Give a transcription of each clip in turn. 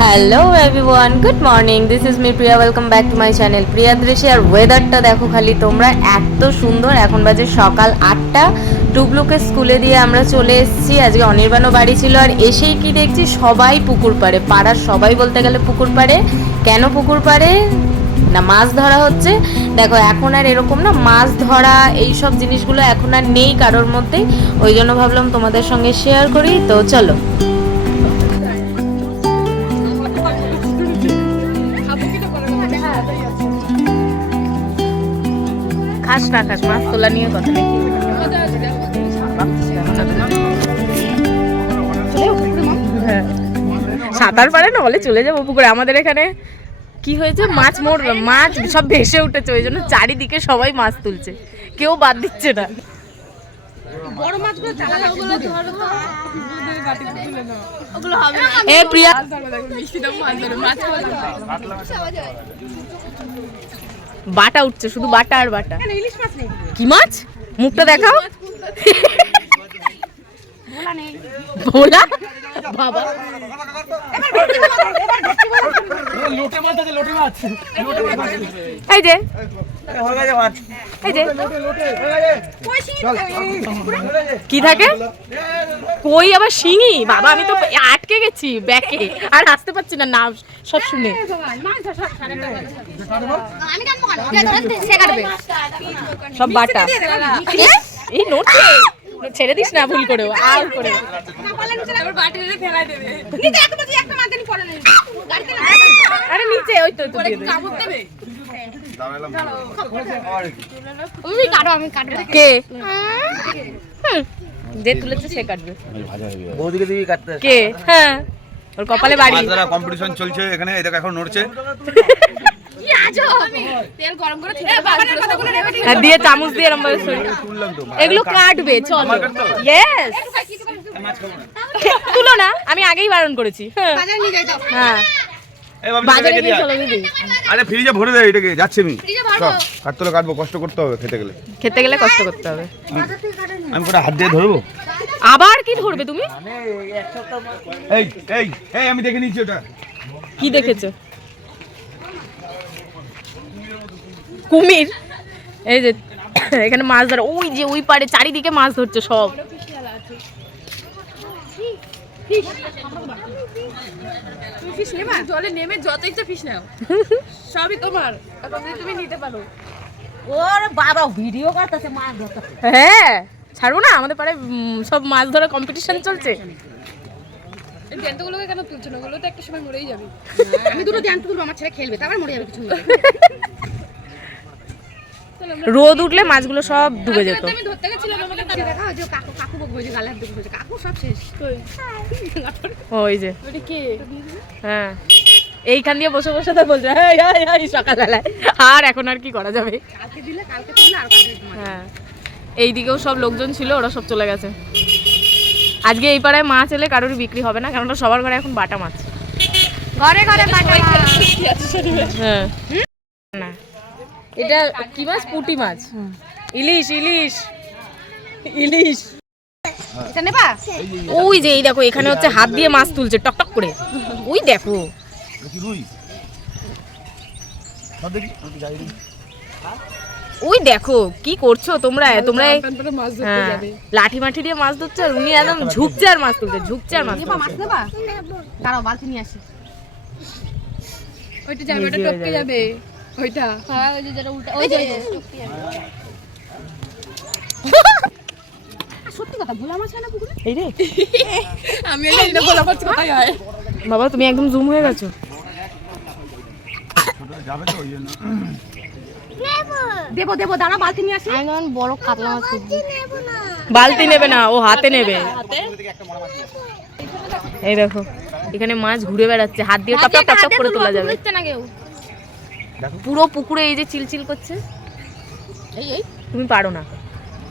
Hello everyone, good morning. This is me Priya, welcome back to my channel Priya দৃশ্যি। আর ওয়েদারটা দেখো খালি তোমরা, এত সুন্দর। এখন বাজে সকাল 8টা। টুবলুকে স্কুলে দিয়ে আমরা চলে এসেছি। আজকে অনির্বাণও বাড়ি ছিল। আর এসেই কি দেখছি, সবাই পুকুর পাড়ে, পাড়ার সবাই বলতে গেলে পুকুর পাড়ে। কেন পুকুর পাড়ে না, মাছ ধরা হচ্ছে। দেখো এখন আর এরকম না, মাছ ধরা এইসব জিনিসগুলো এখন আর নেই কারোর মধ্যেই। ওই জন্য ভাবলাম তোমাদের সঙ্গে শেয়ার করি। তো চলো। খাস না খাস, মাছ তোলা নিয়ে কথা নেই। সাঁতার পারে না বলে চলে যাবো পুকুরে। আমাদের এখানে কি হয়েছে, মাছ সব ভেসে উঠেছে, ওই জন্য চারিদিকে সবাই মাছ তুলছে, কেউ বাদ দিচ্ছে না। প্রিয়া বাটা উঠছে, শুধু বাটা আর বাটা। কি মাছ? মুখটা দেখাও। ভোলা বাবা, এই যে কি থাকে, কই আবার শিঙি। বাবা আমি তো আটকে গেছি ব্যাকে, আর আসতে পারছি না নাম সব শুনে। সব বাটা। এই নড়ছে, ছেড়ে দিস না ভুল করেও, আর করে। আরে নিচে ওই তো কে যে তুলেছে সে কাটবে। কে? হ্যাঁ, ওর কপালে বাড়ি। কম্পিটিশন চলছে এখানে, এই দেখো এখন নড়ছে। দিয়ে চামচ দিয়ে এগুলো কাটবে, চলো। ইয়েস, তুলো না, আমি আগেই বারণ করেছি। হ্যাঁ বাজারে গিয়ে চলো দিদি। আরে ফ্রিজে ভরে দে এটাকে, যাচ্ছে আমি কাটতে কাটবো, কষ্ট করতে হবে, খেতে গেলে কষ্ট করতে হবে। আমি পুরো হাত দিয়ে ধরবো। আবার কি ধরবে তুমি? এই এই এই আমি দেখে নিচ্ছি। ওটা কি দেখেছো? কুমির। এই যে এখানে মাছ ধরা, ওই যে ওই পারে চারিদিকে মাছ ধরছে সব। জলে নেমে যত ইচ্ছা ফিশ নাও, সবই তোমার, তুমি নিতে পারো। ওর বাবা ভিডিও করতেছে, মাছ ধরতেছে। হ্যাঁ ছাড়বো না, আমাদের পাড়ে সব মাছ ধরার কম্পিটিশন চলছে। এই জ্যান্তগুলোকে কেন তুলছো না? ওগুলো তো একটা সময় মরেই যাবে। আমি দুটো জ্যান্ত তুলবো, আমার ছেলে খেলবে, তারপর মরে যাবে কিছু। রোদ উঠলে মাছগুলো সব ডুবে যেত। আমি ধরতে গেছিলাম, আমাকে দেখা যে কাকু কাকু বকবে, গালে হাত দিয়ে কাকু সব শেষ। ওই যে ওটা কে? হ্যাঁ, এইখান দিয়ে বসে বসে তো বলছে সকালবেলায়। আর এখন আর কি করা যাবে? কালকে দিলে কালকে তুললে আর কালকে। হ্যাঁ, এইদিকেও সব লোকজন ছিল, ওরা সব চলে গেছে। আজকে এই পাড়ায় মাছ এলে কারোরই বিক্রি হবে না, কারণ সবার ঘরে এখন বাটা মাছ। ঘরে ঘরে বাটা। হ্যাঁ না, এটা কি মাছ? পুঁটি মাছ। ইলিশ ইলিশ ইলিশ। ওই যে এই দেখো, এখানে হচ্ছে হাত দিয়ে মাছ তুলছে টকটক করে। ওই দেখো, ওই দেখো কি করছো তোমরা। লাঠি মাঠি দিয়ে মাছ ধরছে, আর উনি একদম ঝুঁকছে আর মাছ তুলছে, ঝুঁকছে আর মাছ তুলছে। দাঁড়াও, বালতি নিয়ে আসি। ওইটা যাবে, ওটা টপকে যাবে। ওইটা হ্যাঁ, ওই যে যেটা উল্টা, ওই যে টপকে যাবে। সত্যি কথা, ভোলা মাছ হয় না পুকুরে? এই রে, আমি এটা ভোলা মাছ কোথায় হয়? বাবা তুমি একদম জুম হয়ে গেছো। যাবে তো ওই জন্য। দেবো দেবো, দাঁড়া বালতি নিয়ে আসি। আমি বড় কাতলা মাছ বালতি নেবে না, ও হাতে নেবে। এই দেখো এখানে মাছ ঘুরে বেড়াচ্ছে, হাত দিয়ে টপ টপ টপ করে তোলা যাবে। পুরো পুকুরে এই যে চিলচিল করছে। এই তুমি পারো না?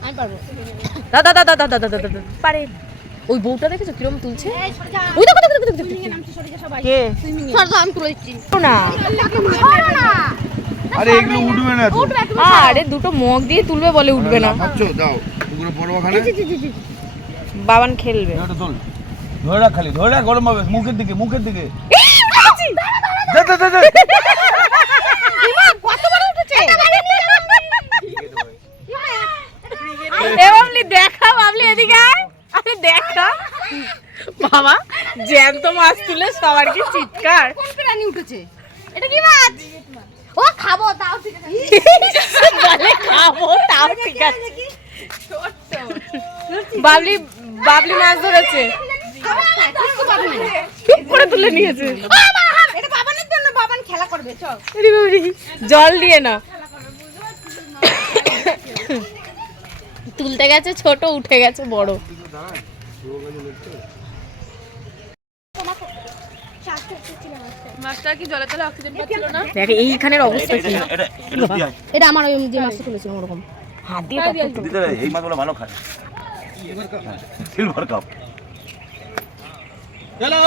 আমি পারবো। দাদা দাদা দাদা দাদা দাদা পারে। ওই বউটা দেখেছো কিরম তুলছে? ওই দেখো দেখো দেখো দেখো। কে? আমি তুলে দিচ্ছি না। আরে এগুলো উঠবে না তো। আরে দুটো মগ দিয়ে তুলবে বলে উঠবে না। ভাবছো দাও, পুকুরে পড়বো খানে। বাবান খেলবে। এটা তোল। ধরে রাখ খালি, ধরে রাখ, গরম হবে, মুখের দিকে, মুখের দিকে। বাবলি দেখা, বাবলি এদিকে আয়, আরে দেখা বাবা, জ্যান্ত মাছ তুলে সবার কি চিৎকার। কোন প্রাণী উঠেছে? এটা কি মাছ? ও খাবো তাও ঠিক আছে। বলে খাবো তাও ঠিক আছে। বাবলি বাবলি মাছ ধরেছে, চুপ করে তুলে নিয়েছে। এটা বাবানের জন্য, বাবান খেলা করবে, চল। জল দিয়ে না, তুলতে গেছে ছোট, উঠে গেছে বড়। মাছটা কি জলে তলে অক্সিজেন পাচ্ছিল না? দেখ এইখানের অবস্থা কি। এটা আমার ওই যে মাছটা তুলেছিল ওরকম হাত দিয়ে দিতে রে, এই মাছগুলো ভালো খায়। Silver cup. চলো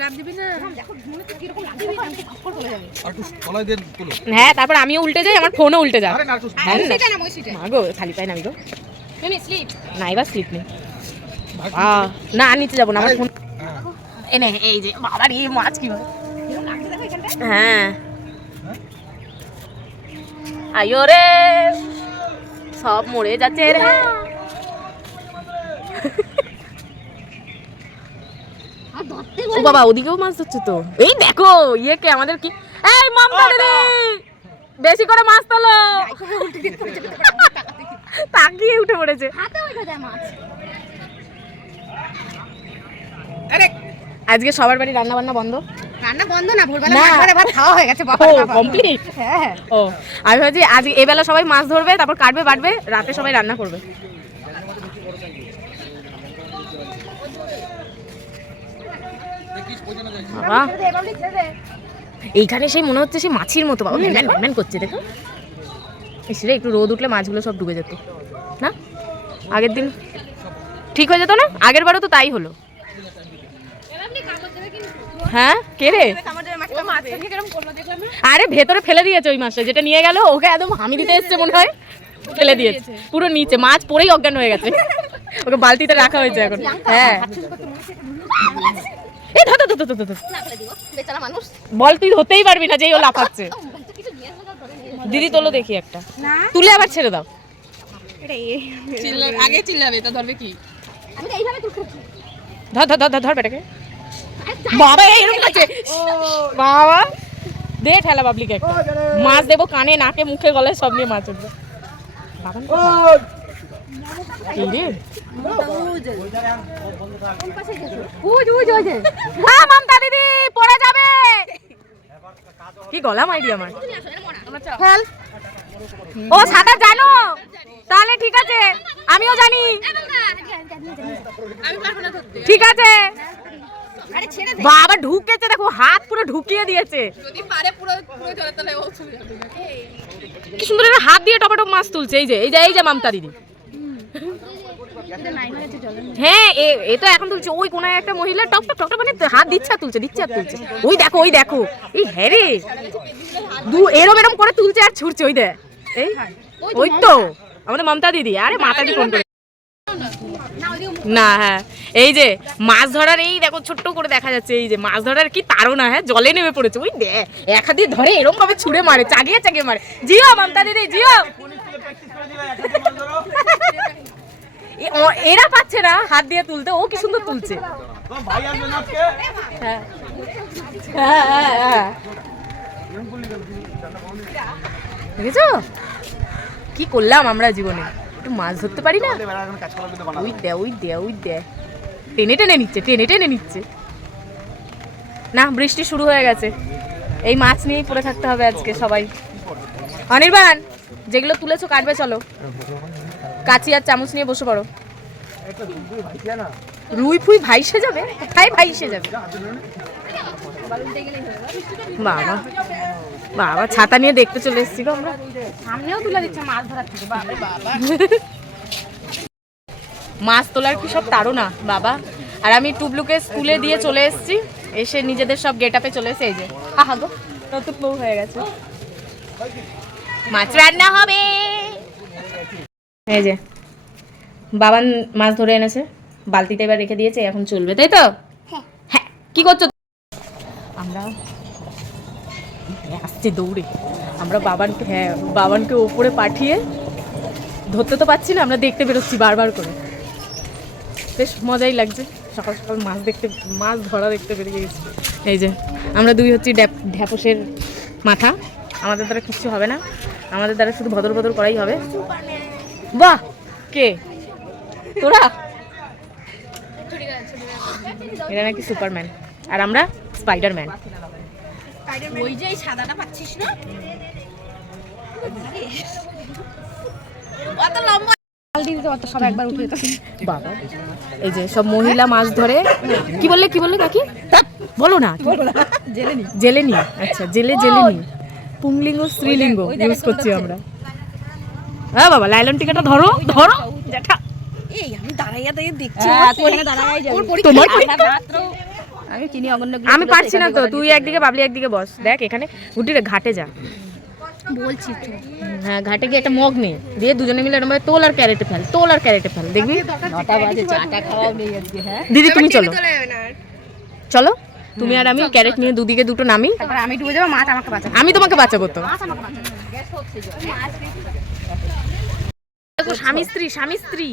লাভ দিবি না? দেখো মনে কি রকম লাগবে, খপ্পর চলে যাবে। আর একটু কলাই দিয়ে তুলো। হ্যাঁ, তারপর আমিও উল্টে যাই, আমার ফোনও উল্টে যায়। হ্যাঁ না, সেটা না, ওই সেটা। মাগো খালি পাই না আমি গো। মিমি স্লিপ। না এবার স্লিপ নেই। না নিচে যাবো না, আমার ফোন এনে। এই যে বাবার এই মাছ কি হয়। হ্যাঁ আয়ো রে, সব মরে যাচ্ছে রে। আর ধরতে ও বাবা, ওদিকেও মাছ ধরছে তো। এই দেখো ইয়ে কে আমাদের কি, এই মমতা দিদি বেশি করে মাছ তোলো। তাকিয়ে উঠে পড়েছে। হাতে ওইটা যায় মাছ। আজকে সবার বাড়ি রান্না বান্না বন্ধ। রান্না বন্ধ না, ভোরবেলা না। মাছ ধরে ভাত খাওয়া হয়ে গেছে বাবা। ও কমপ্লিট। হ্যাঁ ও আমি ভাবছি আজ এবেলা সবাই মাছ ধরবে, তারপর কাটবে বাটবে, রাতে সবাই রান্না করবে। বাবা এইখানে সেই মনে হচ্ছে সেই মাছির মতো, বাবা ভ্যান ভ্যান ভ্যান করছে দেখো। এসে একটু রোদ উঠলে মাছগুলো সব ডুবে যেত না, আগের দিন ঠিক হয়ে যেত না, আগের বারও তো তাই হলো। হ্যাঁ কে রে? আরে ভেতরে ফেলে দিয়েছে ওই মাছটা, যেটা নিয়ে গেল ওকে একদম হামি দিতে এসছে মনে হয়, ফেলে দিয়েছে পুরো নিচে, মাছ পড়েই অজ্ঞান হয়ে গেছে। ওকে বালতিতে রাখা হয়েছে এখন। হ্যাঁ এই ধর ধর ধর ধর, বেচারা মানুষ। বল তুই হতেই পারবি না, যেই ও লাফাচ্ছে। দিদি তোলো দেখি একটা, তুলে আবার ছেড়ে দাও। আগে চিল্লাবে, তা ধরবে কি? আমি তো এইভাবে তুলছি। ধর ধর ধর ধর বেটাকে। বাবা এইরকম করছে, বাবা দে ঠেলা বাবলিকে একটা। মাছ দেবো কানে নাকে মুখে গলায় সব নিয়ে মাছ উঠবে। এই রে মমতা দিদি পড়ে যাবে। কি গলাম আইডিয়া আমার। ও সাঁতার জানো? তাহলে ঠিক আছে, আমিও জানি। ঠিক আছে বাবা, ঢুকেছে দেখো, হাত পুরো ঢুকিয়ে দিয়েছে। কি সুন্দর একটা হাত দিয়ে টপাটপ মাছ তুলছে। এই যে এই যে এই যে মমতা দিদি। হ্যাঁ এ তো এখন তুলছে। ওই কোনায় একটা মহিলা টপ টপ টপ মানে হাত দিচ্ছে আর তুলছে, দিচ্ছে আর তুলছে। ওই দেখো ওই দেখো, এই হ্যাঁ রে, এরম এরম করে তুলছে আর ছুটছে। ওই দেখ, এই ওই তো আমাদের মমতা দিদি। আরে মাথা দিয়ে ফোন করে না। হ্যাঁ এই যে মাছ ধরার, এই দেখো ছোট্ট করে দেখা যাচ্ছে, এই যে মাছ ধরার কি তাড়না। হ্যাঁ জলে নেমে পড়েছে। ওই দেখ এক হাত দিয়ে ধরে এরকম ভাবে ছুঁড়ে মারে, চাগিয়ে চাগিয়ে মারে। জিও মমতা দিদি জিও। এরা পাচ্ছে না হাত দিয়ে তুলতে, ও কি সুন্দর তুলছে। হ্যাঁ হ্যাঁ হ্যাঁ দেখেছো কি করলাম আমরা জীবনে, একটু মাছ ধরতে পারি না। ওই দে ওই দে ওই দে, টেনে টেনে নিচ্ছে, টেনে টেনে নিচ্ছে। না বৃষ্টি শুরু হয়ে গেছে, এই মাছ নিয়েই পড়ে থাকতে হবে আজকে সবাই। অনির্বাণ যেগুলো তুলেছো কাটবে, চলো কাঁচি আর চামচ নিয়ে বসে পড়ো। রুই ফুই ভাইসে যাবে, কোথায় ভাইসে যাবে। বাবা বাবা ছাতা নিয়ে দেখতে চলে এসেছি গো আমরা। সামনেও তুলে দিচ্ছে মাছ ধরার থেকে। বাবা বাবা, মাছ তোলার কি সব তাড়না বাবা। আর আমি টুবলুকে স্কুলে দিয়ে চলে এসেছি, এসে নিজেদের সব গেট আপে চলে এসে এই যে আহা গো নতুন বউ হয়ে গেছে। মাছ রান্না হবে। এই যে বাবান মাছ ধরে এনেছে, বালতিতে এবার রেখে দিয়েছে, এখন চলবে তাই তো। কি করছো? আমরা আসছি দৌড়ে, আমরা বাবানকে ওপরে পাঠিয়ে ধরতে তো পাচ্ছি না, আমরা দেখতে বেরোচ্ছি বারবার করে। বেশ মজাই লাগছে, সকাল সকাল মাছ ধরা দেখতে বেরিয়ে গেছি। এই যে আমরা দুই হচ্ছি ঢ্যাপসের মাথা, আমাদের দ্বারা কিচ্ছু হবে না, আমাদের দ্বারা শুধু ভদর ভদর করাই হবে। বাহ, কে তোরা? এরা নাকি সুপারম্যান আর আমরা স্পাইডারম্যান। ওই যে সাদাটা পাচ্ছিস না, কত লম্বা সব একবার উঠে যেত বাবা। এই যে সব মহিলা মাছ ধরে। কি বললে কাকি? বলো না। জেলেনি। আচ্ছা, জেলেনি পুংলিঙ্গ স্ত্রীলিঙ্গ ইউজ করছি আমরা। হ্যাঁ বাবা, লাইলন টিকাটা ধরো জ্যাঠা। এই আমি দাঁড়াইয়া দেখছি, তোমার আমি চিনি অগণ্য। আমি পারছি না তো, তুই একদিকে বাবলি একদিকে বস। দেখ এখানে গুটিরে ঘাটে যা বলছি। হ্যাঁ, ঘাটে গিয়ে একটা মগ নিয়ে দিয়ে দুজনে মিলে এরকম তোল আর ক্যারেটে ফেল দেখবি। 9টা বাজে, চাটা খাওয়াও নেই আজকে। হ্যাঁ দিদি তুমি চলো তুমি আর আমি ক্যারেট নিয়ে দুদিকে দুটো নামি, তারপর আমি ডুবে যাবো, মাছ আমাকে বাঁচাবে। আমি তোমাকে বাঁচাবো তো। দেখো স্বামী স্ত্রী,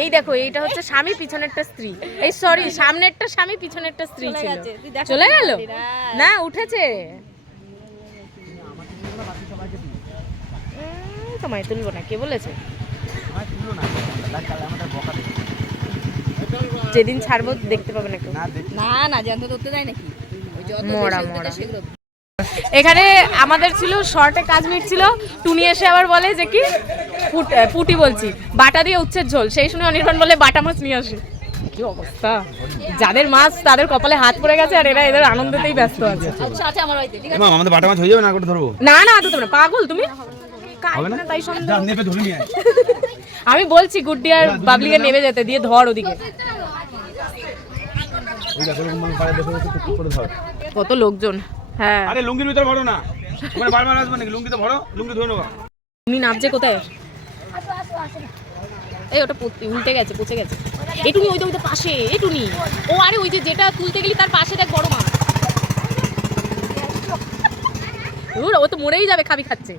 এই দেখো এইটা হচ্ছে স্বামী, পিছনেরটা স্ত্রী। এই সরি, সামনেরটা স্বামী, পিছনেরটা স্ত্রী ছিল। চলে গেল না, উঠেছে। তোমায় তুলবো না, কে বলেছে? যেদিন ছাড়বো দেখতে পাবে না কেউ। না জ্যান্ত ধরতে দেয় নাকি? মরা এখানে আমাদের ছিল শর্টে কাজ মিটছিল। টুনি এসে আবার বলে যে কি পুটি বলছি, বাটা দিয়ে উচ্ছের ঝোল। সেই শুনে অনির্বাণ বলে বাটা মাছ নিয়ে আসে। কি অবস্থা, যাদের মাছ তাদের কপালে হাত পড়ে গেছে আর এরা এদের আনন্দেতেই ব্যস্ত আছে। আচ্ছা আমার বাড়িতে ঠিক আছে। মামা আমাদের বাটা মাছ হয়ে যাবে না, করে ধরবো? না তো তোমরা পাগল, তুমি হবে না, তাই সন্দেহ। নেপে ধরে নিয়ে আয়। আমি বলছি গুড্ডি আর বাবলিকে নেমে যেতে দিয়ে ধর ওদিকে। ওই দেখো এরকম ভাবে পাড়ে বসে বসে টুক করে ধর। কত লোকজন। হ্যাঁ, আরে লুঙ্গির ভিতর ভরো না, মানে বারবার আসবে নাকি? লুঙ্গিতে ভরো, লুঙ্গি ধরে নেবো। তুমি নামছে কোথায়? এই ওটা উল্টে গেছে, পচে গেছে। এটুনি ওই তো পাশে, এটুনি। ও আরে ওই যে যেটা তুলতে গেলি তার পাশে দেখ বড় মাছ। ও তো মরেই যাবে, খাচ্ছে।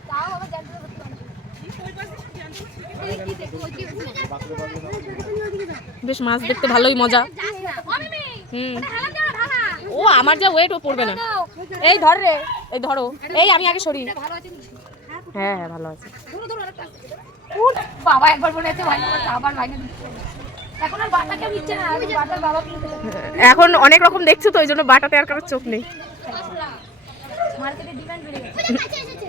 বেশ মাছ দেখতে ভালোই মজা। ও আমার যা ওয়েট, ও পড়বে না। এই ধর রে, এই ধরো, এই আমি আগে সরি। হ্যাঁ ভালো আছে। বাবা একবার বলেছে ভাই, আবার ভাই এখন আর বাটা কেউ নিচ্ছে না, বাটার বাবা কিনতে। এখন অনেক রকম দেখছো তো, ওই জন্য বাটাতে আর কারোর চোখ নেই। মার্কেটে ডিমান্ড বেড়ে গেছে।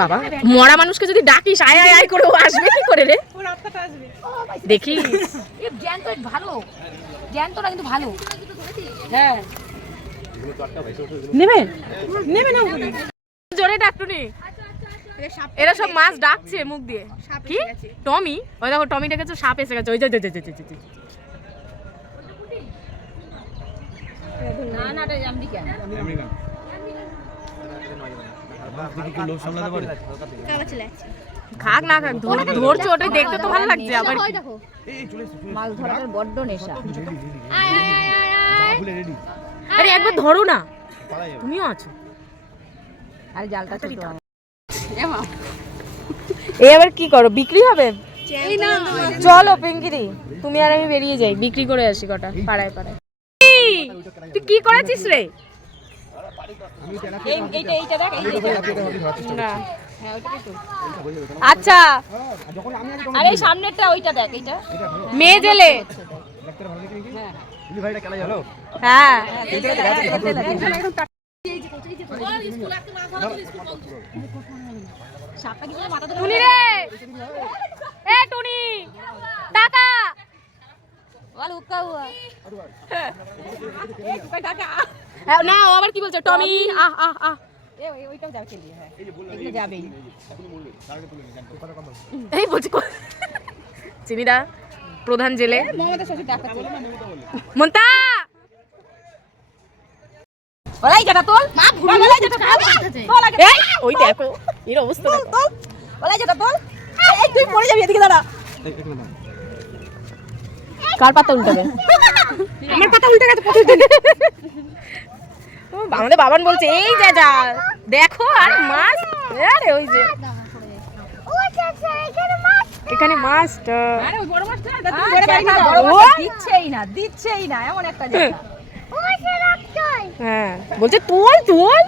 বাবা, মরা মানুষকে যদি ডাকিস আয় আয় আয় করে, ও আসবে কি করে রে? দেখি এই জ্যান্ত ভালো, জ্যান্তটা কিন্তু ভালো। হ্যাঁ নেবে না জোরে ডাকটুনি। এরা সব মাছ ডাকছে মুখ দিয়ে। কি টমি? ওই দেখো টমি ডেকেছে, সাপ এসে গেছে। ওই যে না আমেরিকা খাক না খাক ধরছে, ওটাই দেখতে তো ভালো লাগছে। আবার মাছ ধরার বড্ড নেশা। আরে একবার ধরো না, তুমিও আছো। আরে জালটা ছোট। এই আবার কি করো, বিক্রি হবে? চলো পিঙ্কিদি, তুমি আর আমি বেরিয়ে যাই, বিক্রি করে আসি কটা পাড়ায়। তুই কি করেছিস রে? আচ্ছা, আরে সামনেরটা ওইটা দেখ, এইটা মেয়ে জেলে। হ্যাঁ টুনি রে, এ টুনি টাকা না। ও আবার কি বলছে টমি? এই বলছি চিনিদা প্রধান জেলে মন্তা। ওই দেখো এর অবস্থা, তুই পড়ে যাবি, এদিকে দাঁড়া। কার পাতা উল্টাবে? আমার কথা উল্টে গেছে প্রতিদিন। আমাদের বাবান বলছে এই যা যা দেখো আর মাছ, আরে ওই যে এখানে মাছটা আরে ওই বড় মাছটা তুমি ধরে বাড়ি নিয়ে যাও। দিচ্ছেই না এমন একটা জায়গা। হ্যাঁ বলছে তোল তোল,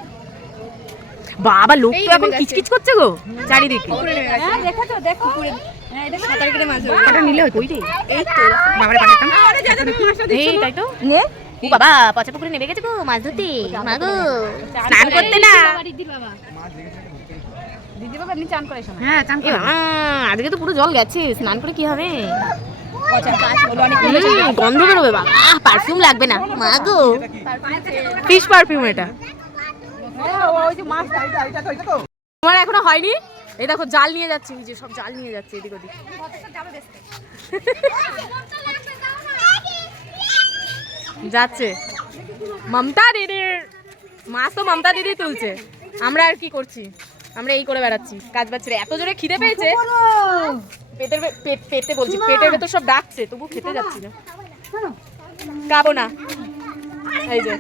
বাবা লোক তো এখন কিচকিচ করছে গো চারিদিকে। হ্যাঁ দেখো দেখো হ্যাঁ এটা সাঁতার কেটে মাছ ধরবে। ওটা নিলে হতো। ওই রে এই তো বাবারে বানাতাম। আরে যা যা তুমি মাছটা এই তাই তো নে ও বাবা পচা পুকুরে নেমে গেছে গো মাছ ধরতে, মা গো স্নান করতে না। দিদির বাবা। দিদি বাবা এমনি চান করে শোনা। হ্যাঁ চান এ বাবা, আজকে তো পুরো জল গেছে, স্নান করে কি হবে? অনেক গন্ধ বেরোবে বাবা, পারফিউম লাগবে না মা গো, ফিশ পারফিউম এটা। ওই যে মাছ এটা তো তোমার এখনো হয়নি? এই দেখো জাল নিয়ে যাচ্ছে, ওই যে সব জাল নিয়ে যাচ্ছে এদিক ওদিক। যাচ্ছে মমতা দিদির মাছ, তো মমতা দিদি তুলছে, আমরা আর কি করছি? আমরা এই করে বেড়াচ্ছি কাজ বাজ ছেড়ে। এত জোরে খিদে পেয়েছে, পেটের পেটে বলছি, পেটের ভেতর সব ডাকছে, তবু খেতে যাচ্ছি না, খাবো না। এই যে